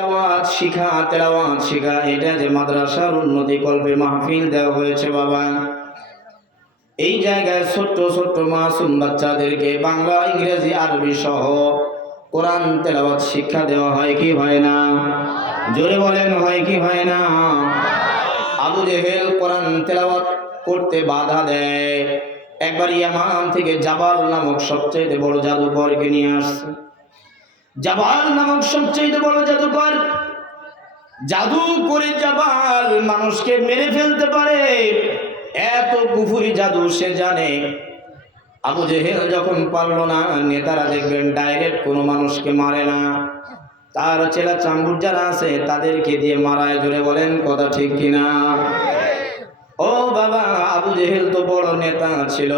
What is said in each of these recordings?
তেলাওয়াত শিখা, তেলাওয়াত শিখা, এটা যে মাদ্রাসার উন্নতি কল্পে মাহফিল দেওয়া হয়েছে বাবা। এই জায়গায় ছোট্ট ছোট্ট মাসুম বাচ্চাদেরকে বাংলা, ইংরেজি, আরবি সহ কোরআন তেলাওয়াত শিক্ষা দেওয়া হয় কি হয় না? জোরে বলেন, হয় কি হয় না? আবু জেহেল কোরআন তেলাওয়াত করতে বাধা দেয়। একবার ইয়ামান থেকে জাবাল নামক সবচেয়ে বড় জাদুকরকে নিয়ে আসছে। জাবাল নামক সবচেয়ে বড় জাদুকর, জাদু করে জাবাল মানুষকে মেরে ফেলতে পারে, এত কুফরি জাদু সে জানে। আবু জেহেল যখন পারলো না, নেতারা দেখবেন ডাইরেক্ট কোনো মানুষকে মারে না, তার চেলা চাঙ্গুর যারা আছে তাদেরকে দিয়ে মারায়। জোরে বলেন কথা ঠিক কিনা? ও বাবা, আবু জেহেল তো বড় নেতা ছিল।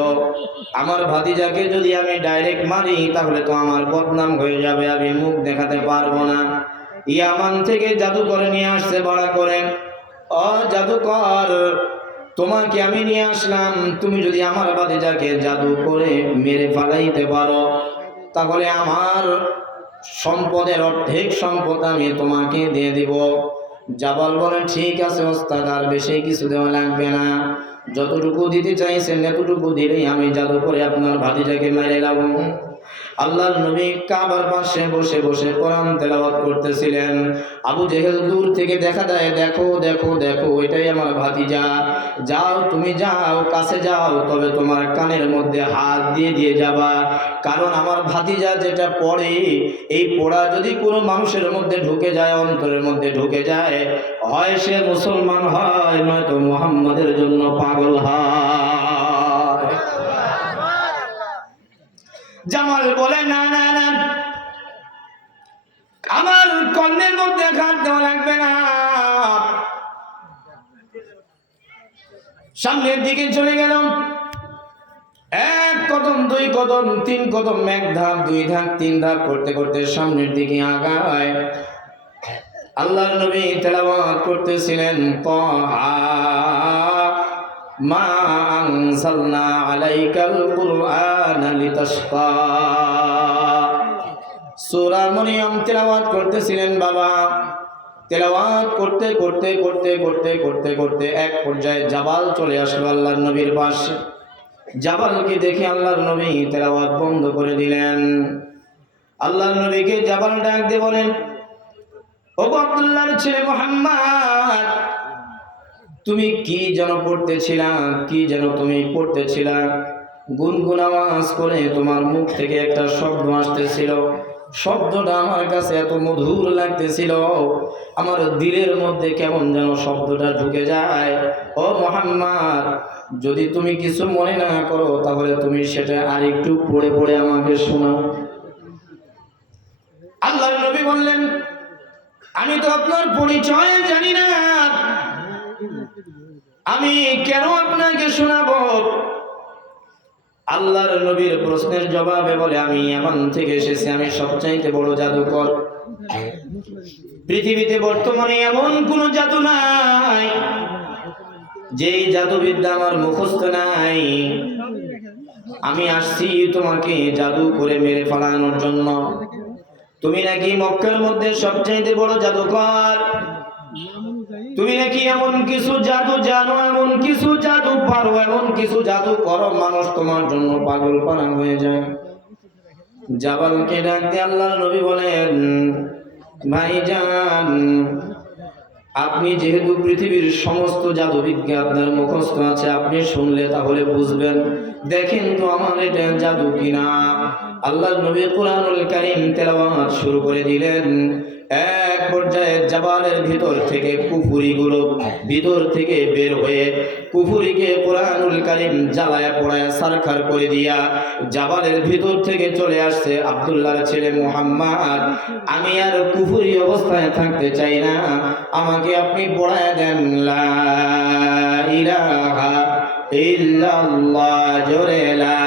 আমার ভাতিজাকে যদি আমি ডাইরেক্ট মারি তাহলে তো আমার বদনাম হয়ে যাবে, আমি মুখ দেখাতে পারবো না। ইয়ামান থেকে জাদুকর নিয়ে আসছে বড় করে। ও জাদুকর, তোমাকে আমি নিয়ে আসলাম, তুমি যদি আমার ভাতিজাকে জাদু করে মেরে ফেলাইতে পারো তাহলে আমার সম্পদের অর্ধেক সম্পদ আমি তোমাকে দিয়ে দিব। জাবাল বলে, ঠিক আছে ওস্তাদ, আর বেশি কিছু দেওয়া লাগবে না, যতটুকু দিতে চাইছেন এতটুকু দিলেই আমি জাদু করে আপনার ভাতিজাকে মেরে লাবো। আল্লাহর নবী কাবার পাশে বসে বসে কোরআন তেলাওয়াত করতেছিলেন। আবু জেহেল দূর থেকে দেখা যায়, দেখো দেখো দেখো, এটাই আমার ভাতিজা, যাও তুমি যাও, কাছে যাও, তবে তোমার কানের মধ্যে হাত দিয়ে দিয়ে যাবা, কারণ আমার ভাতিজা যেটা পড়ে, এই পড়া যদি কোনো মানুষের মধ্যে ঢুকে যায়, অন্তরের মধ্যে ঢুকে যায়, হয় সে মুসলমান হয়, নয়তো মুহাম্মাদের জন্য পাগল হয়। জামাল বলে, না না না, আমার কর্ণের মধ্যে হাত দেওয়া লাগবে না। সামনের দিকে চলে গেল। এক কদম, দুই কদম, তিন কদম, এক ধাপ, দুই ধাপ, তিন ধাপ করতে করতে সামনের দিকে আগায়। আল্লাহর নবী তেলাওয়াত করতেছিলেন, তাহা মা আনজালনা আলাইকাল কুরআনা লিতাশকা। সূরা মরিয়ম তেলাওয়াত করতেছিলেন বাবা। তেলাওয়াত করতে করতে করতে করতে করতে করতে এক পর্যায়ে জাবাল চলে আসলো আল্লাহর নবীর পাশে। জাবালকে দেখে আল্লাহর নবী তেলাওয়াত বন্ধ করে দিলেন। আল্লাহর নবীকে জাবাল ডাক দিয়ে বলেন, ওগো আব্দুল্লাহর ছেলে মুহাম্মদ, তুমি কি যেন পড়তেছিলা, কি যেন তুমি পড়তেছিলা? গুনগুন আওয়াজ করে তোমার মুখ থেকে একটা শব্দ আসতেছিল, শব্দটা আমার কাছে এত মধুর লাগতেছিল, আমার দিলের মধ্যে কেমন যেন শব্দটা ঢুকে যায়। ও মুহাম্মদ, যদি তুমি কিছু মনে না করো তাহলে তুমি সেটা আরেকটু পড়ে পড়ে আমাকে শোনাও। আল্লাহর নবী বললেন, আমি তো আপনার পরিচয় জানি না, আমি কেন আপনাকে শোনাবো? আল্লাহর নবীর প্রশ্নের জবাবে বলে, আমি ইয়ামান থেকে এসেছি, আমি সবচাইতে বড় জাদুকর। পৃথিবীতে বর্তমানে এমন কোন জাদু নাই যেই জাদুবিদ্যা আমার মুখস্থ নাই। আমি আসছি তোমাকে জাদু করে মেরে ফেলানোর জন্য। তুমি নাকি মক্কার মধ্যে সবচাইতে বড় জাদুকর, তুমি নাকি এমন কিছু জাদু জানো, এমন কিছু জাদু পারো, এমন কিছু জাদু করো, মানুষ তোমার জন্য পাগল পানা হয়ে যায়। জাবালকে ডাক দিয়ে আল্লাহর নবী বলেন, ভাইজান, আপনি যেহেতু পৃথিবীর সমস্ত জাদুবিদ্যা আপনার মুখস্থ আছে, আপনি শুনলে তাহলে বুঝবেন, দেখেন তো আমার এটা জাদু কিনা। আল্লাহর নবী কুরআনুল কারীম তেলাওয়াত শুরু করে দিলেন। এক পর্যায়ে জাবালের ভিতর থেকে কুফুরিগুলো ভিতর থেকে বের হয়ে কুফুরিকে কুরআনুল কারীম জ্বালায়া পোড়ায়া সারখার করে দিয়া জাবালের ভিতর থেকে চলে আসছে আব্দুল্লাহর ছেলে মুহাম্মদ, আমি আর কুফুরি অবস্থায় থাকতে চাই না, আমাকে আপনি পোড়ায়া দেন। লা ইলাহা ইল্লাল্লাহ, জোরে লা